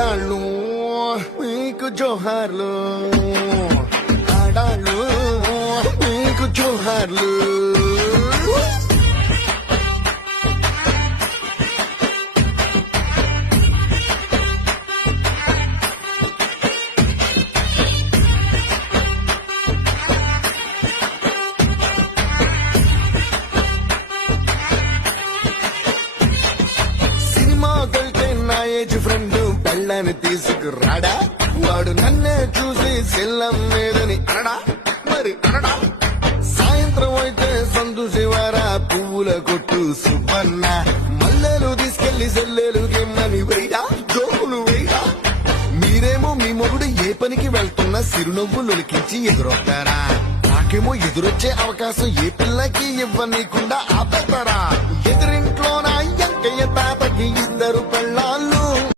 ఆడాళ్ళు మీకు జోహార్లు, ఆడాళ్ళు మీకు జోహార్లు. Age friend పెళ్ళని తీసుకురాడా, వాడు నన్నే చూసి సెల్లం లేదని అనడా, మరి అనడా. సాయంత్రం అయితే సందు శివారా పువ్వుల కొట్టు సుబ్బన్న, మల్లెలు తీసుకెళ్లి సెల్లెలు గిమ్మని వేయడా, జోకులు వేయడా. మీరేమో మీ మొగుడు ఏ పనికి వెళ్తున్నా సిరునవ్వు లొలికించి ఎదురొస్తారా, నాకేమో ఎదురొచ్చే అవకాశం ఏ పిల్లకి ఇవ్వనీయకుండా ఆపేస్తారా. ఎదురింట్లోన ఎంకయ్య తాతకి ఇద్దరు పెళ్ళాలు,